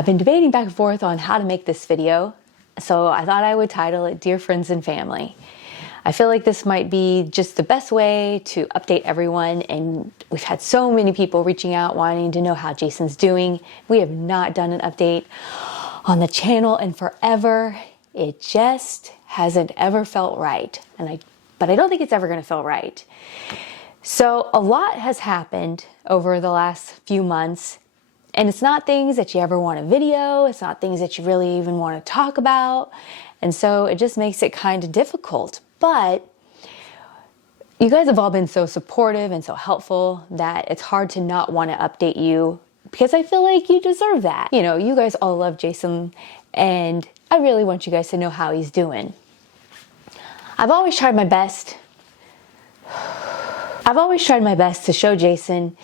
I've been debating back and forth on how to make this video, so I thought I would title it Dear Friends and Family. I feel like this might be just the best way to update everyone, and we've had so many people reaching out wanting to know how Jason's doing. We have not done an update on the channel in forever. It just hasn't ever felt right, but I don't think it's ever going to feel right. So a lot has happened over the last few months, and it's not things that you ever want to video. It's not things that you really even want to talk about. And so it just makes it kind of difficult. But you guys have all been so supportive and so helpful that it's hard to not want to update you, because I feel like you deserve that. You know, you guys all love Jason, and I really want you guys to know how he's doing. I've always tried my best to show Jason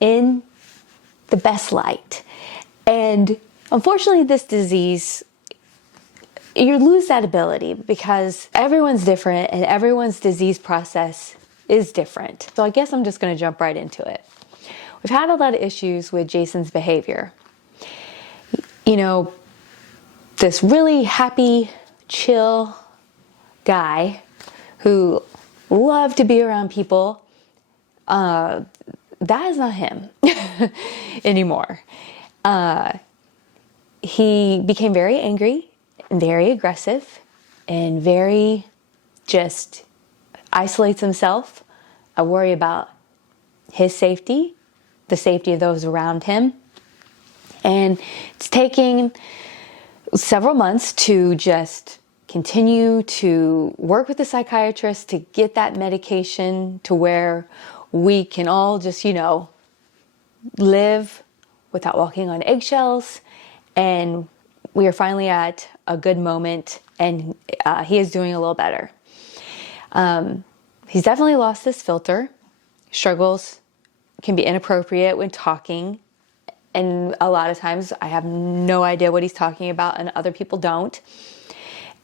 in the best light. And unfortunately, this disease, you lose that ability because everyone's different and everyone's disease process is different. So I guess I'm just going to jump right into it. We've had a lot of issues with Jason's behavior. You know, this really happy, chill guy who loved to be around people, that is not him anymore. He became very angry and very aggressive and very just isolates himself. I worry about his safety, the safety of those around him. And it's taking several months to just continue to work with the psychiatrist to get that medication to where we can all just, live without walking on eggshells. And we are finally at a good moment, and he is doing a little better. He's definitely lost his filter. Struggles can be inappropriate when talking, and a lot of times I have no idea what he's talking about and other people don't.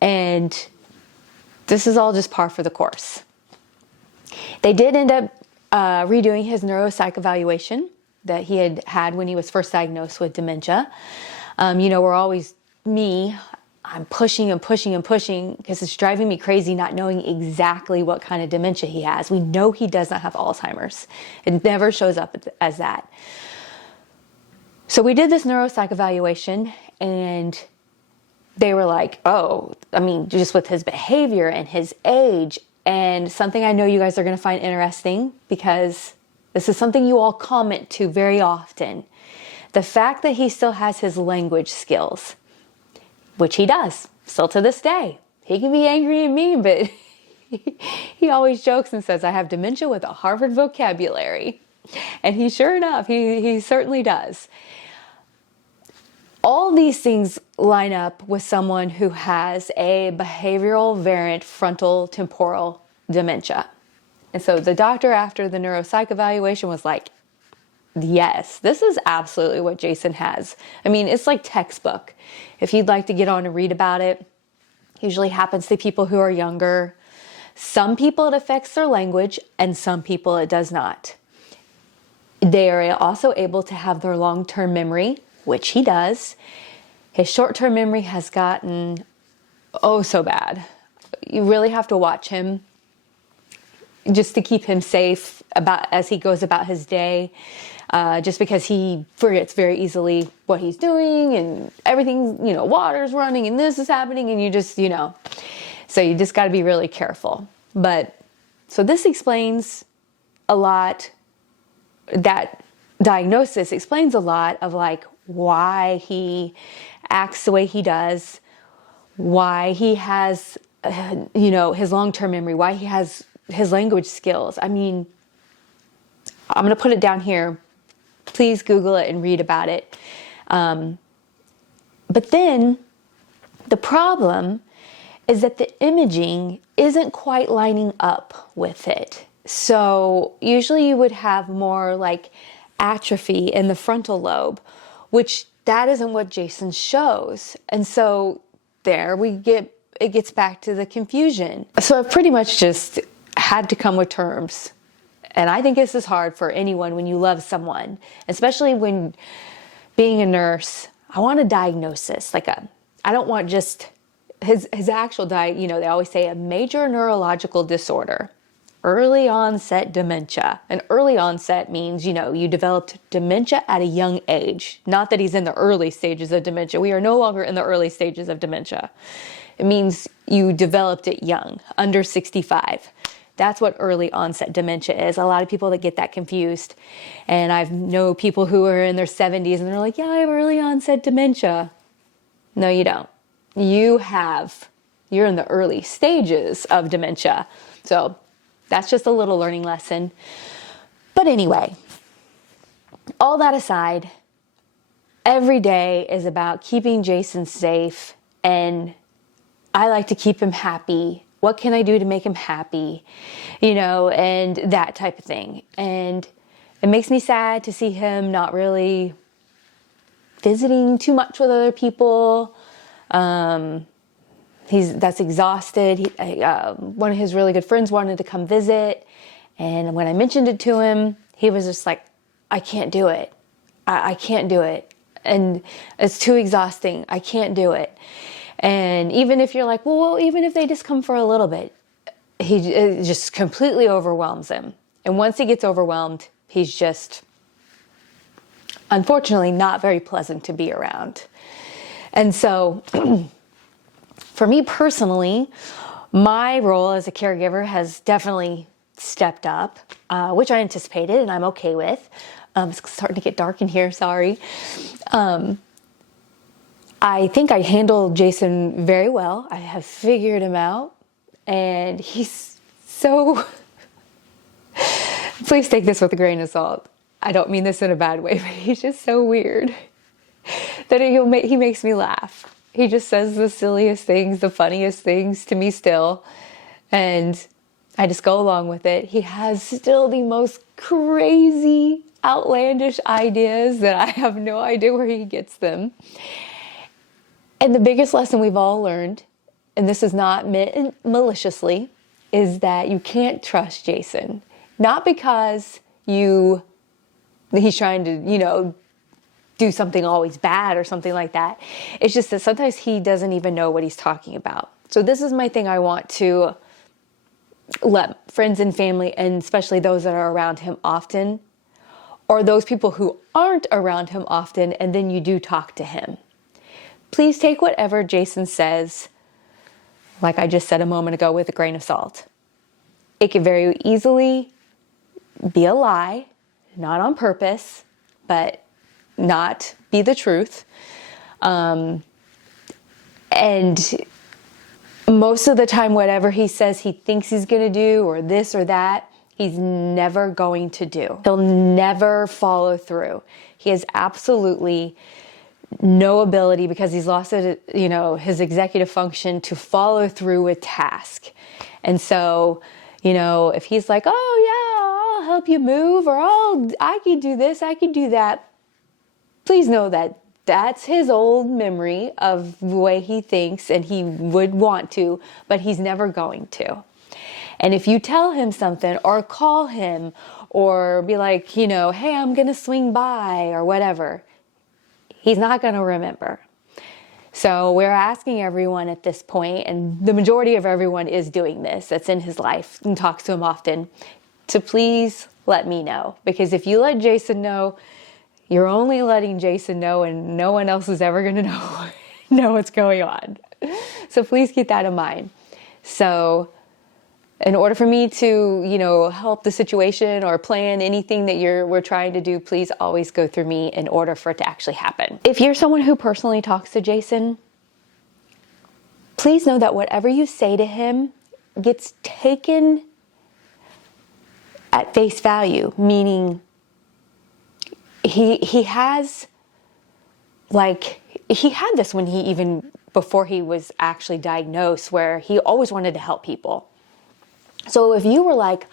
And this is all just par for the course. They did end up redoing his neuropsych evaluation that he had when he was first diagnosed with dementia. We're always, I'm pushing and pushing and pushing because it's driving me crazy not knowing exactly what kind of dementia he has. We know he does not have Alzheimer's. It never shows up as that. So we did this neuropsych evaluation, and they were like, just with his behavior and his age, and something I know you guys are going to find interesting because this is something you all comment to very often. The fact that he still has his language skills, which he does, still to this day. He can be angry and mean, but he always jokes and says, I have dementia with a Harvard vocabulary. And sure enough, he certainly does. All these things line up with someone who has a behavioral variant frontal temporal dementia. And so the doctor, after the neuropsych evaluation, was like, yes, this is absolutely what Jason has. I mean, it's like textbook. If you'd like to get on and read about it, usually happens to people who are younger. Some people it affects their language, and some people it does not. They are also able to have their long-term memory, which he does. His short-term memory has gotten so bad. You really have to watch him just to keep him safe as he goes about his day, just because he forgets very easily what he's doing, and everything, water's running and this is happening, and you just, so you just got to be really careful. But so this explains a lot. That diagnosis explains a lot of why he acts the way he does, why he has, his long-term memory, why he has his language skills. I mean, I'm going to put it down here. Please Google it and read about it. But then the problem is that the imaging isn't quite lining up with it. So usually you would have more atrophy in the frontal lobe, which that isn't what Jason shows. And so it gets back to the confusion. So I've pretty much just had to come with terms. And I think this is hard for anyone when you love someone, especially when being a nurse. I want a diagnosis, I don't want just his actual they always say a major neurological disorder, early onset dementia. And early onset means, you developed dementia at a young age. Not that he's in the early stages of dementia. We are no longer in the early stages of dementia. It means you developed it young, under 65. That's what early onset dementia is. A lot of people that get that confused. And I know people who are in their 70s and they're like, yeah, I have early onset dementia. No, you don't. You're in the early stages of dementia. So that's just a little learning lesson. But anyway, all that aside, every day is about keeping Jason safe, and I like to keep him happy. What can I do to make him happy? And that type of thing. And it makes me sad to see him not really visiting too much with other people. That's exhausted. One of his really good friends wanted to come visit. And when I mentioned it to him, he was just like, I can't do it. I can't do it. And it's too exhausting. I can't do it. And even if you're like, well, even if they just come for a little bit, it just completely overwhelms him. And once he gets overwhelmed, he's just, unfortunately, not very pleasant to be around. And so for me personally, my role as a caregiver has definitely stepped up, which I anticipated and I'm okay with. It's starting to get dark in here, sorry. I think I handled Jason very well. I have figured him out, and he's so, please take this with a grain of salt. I don't mean this in a bad way, but he's just so weird that he makes me laugh. He just says the silliest things, the funniest things to me still, and I just go along with it. He has still the most crazy, outlandish ideas that I have no idea where he gets them. And the biggest lesson we've all learned, and this is not meant maliciously, is that you can't trust Jason. Not because he's trying to, do something always bad or something like that. It's just that sometimes he doesn't even know what he's talking about. So this is my thing I want to let friends and family, and especially those that are around him often, or those people who aren't around him often, and then you do talk to him. Please take whatever Jason says, like I just said a moment ago, with a grain of salt. It could very easily be a lie, not on purpose, but not be the truth. And most of the time, whatever he says he thinks he's going to do, or this or that, he's never going to do. He'll never follow through. He has absolutely no ability, because he's lost his executive function, to follow through with task. And so, if he's like, oh yeah, I'll help you move, or I can do this, I can do that, please know that that's his old memory of the way he thinks, and he would want to, but he's never going to. And if you tell him something, or call him, or be like, hey, I'm going to swing by, or whatever, he's not going to remember. So we're asking everyone at this point, and the majority of everyone is doing this, that's in his life and talks to him often, to please let me know. Because if you let Jason know, you're only letting Jason know, and no one else is ever going to know what's going on. So please keep that in mind. So in order for me to, help the situation or plan anything that we're trying to do, please always go through me in order for it to actually happen. If you're someone who personally talks to Jason, please know that whatever you say to him gets taken at face value, meaning he has, he had this before he was actually diagnosed, where he always wanted to help people. So if you were like,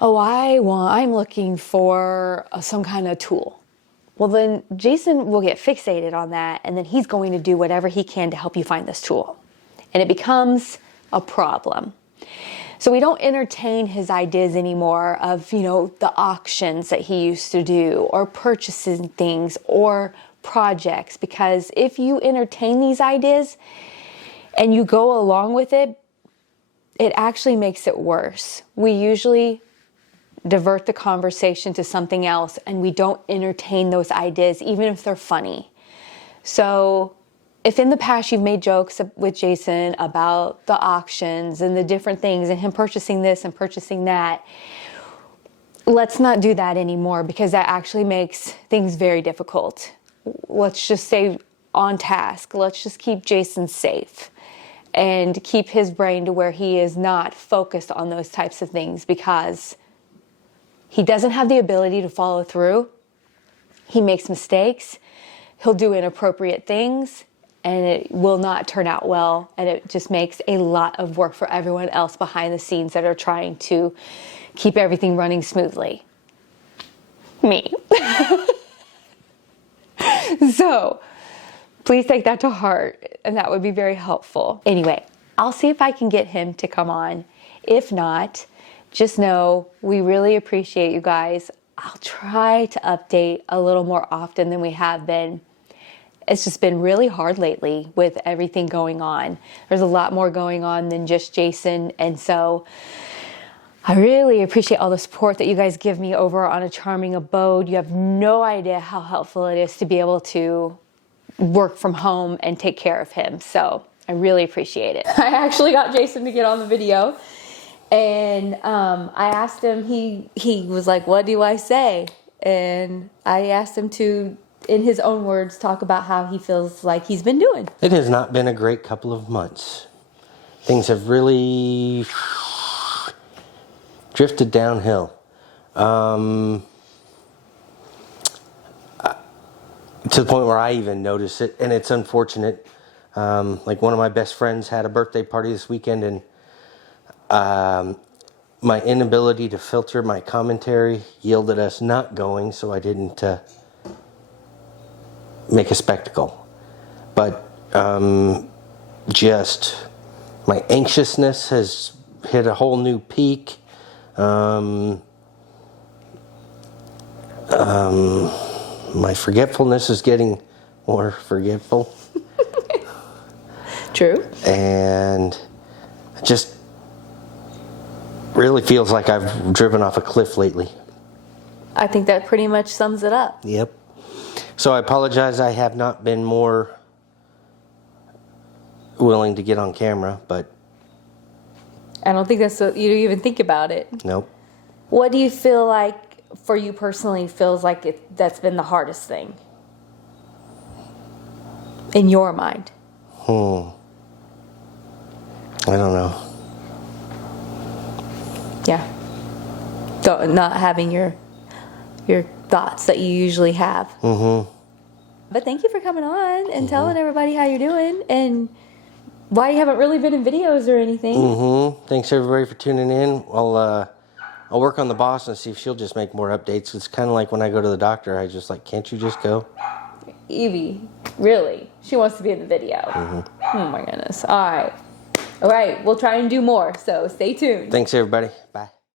oh, I'm looking for some kind of tool, well, then Jason will get fixated on that, and then he's going to do whatever he can to help you find this tool. And it becomes a problem. So we don't entertain his ideas anymore of, the auctions that he used to do, or purchasing things, or projects, because if you entertain these ideas and you go along with it, it actually makes it worse. We usually divert the conversation to something else and we don't entertain those ideas, even if they're funny. So if in the past you've made jokes with Jason about the auctions and the different things and him purchasing this and purchasing that, let's not do that anymore, because that actually makes things very difficult. Let's just stay on task. Let's just keep Jason safe and keep his brain to where he is not focused on those types of things, because he doesn't have the ability to follow through. He makes mistakes. He'll do inappropriate things, and it will not turn out well. And it just makes a lot of work for everyone else behind the scenes that are trying to keep everything running smoothly. Me. So please take that to heart, and that would be very helpful. Anyway, I'll see if I can get him to come on. If not, just know we really appreciate you guys. I'll try to update a little more often than we have been. It's just been really hard lately with everything going on. There's a lot more going on than just Jason, and so I really appreciate all the support that you guys give me over on A Charming Abode. You have no idea how helpful it is to be able to work from home and take care of him. So I really appreciate it. I actually got Jason to get on the video, and I asked him, he was like, what do I say? And I asked him to, in his own words, talk about how he feels like he's been doing. It has not been a great couple of months. Things have really drifted downhill. To the point where I even notice it, and it's unfortunate. Like, one of my best friends had a birthday party this weekend, and my inability to filter my commentary yielded us not going, so I didn't make a spectacle. But just my anxiousness has hit a whole new peak. My forgetfulness is getting more forgetful. True. And it just really feels like I've driven off a cliff lately. I think that pretty much sums it up. Yep. So I apologize I have not been more willing to get on camera, but I don't think that's what you even think about it. nope. What do you feel like, for you personally, feels like that's been the hardest thing in your mind? I don't know. Yeah. So not having your thoughts that you usually have. Mm-hmm. But thank you for coming on and telling everybody how you're doing and why you haven't really been in videos or anything. Mm-hmm. Thanks everybody for tuning in. I'll work on the boss and see if she'll just make more updates. It's kind of like when I go to the doctor, I just like, can't you just go? Evie, really? She wants to be in the video. Mm-hmm. Oh my goodness. All right. We'll try and do more, so stay tuned. Thanks everybody. Bye.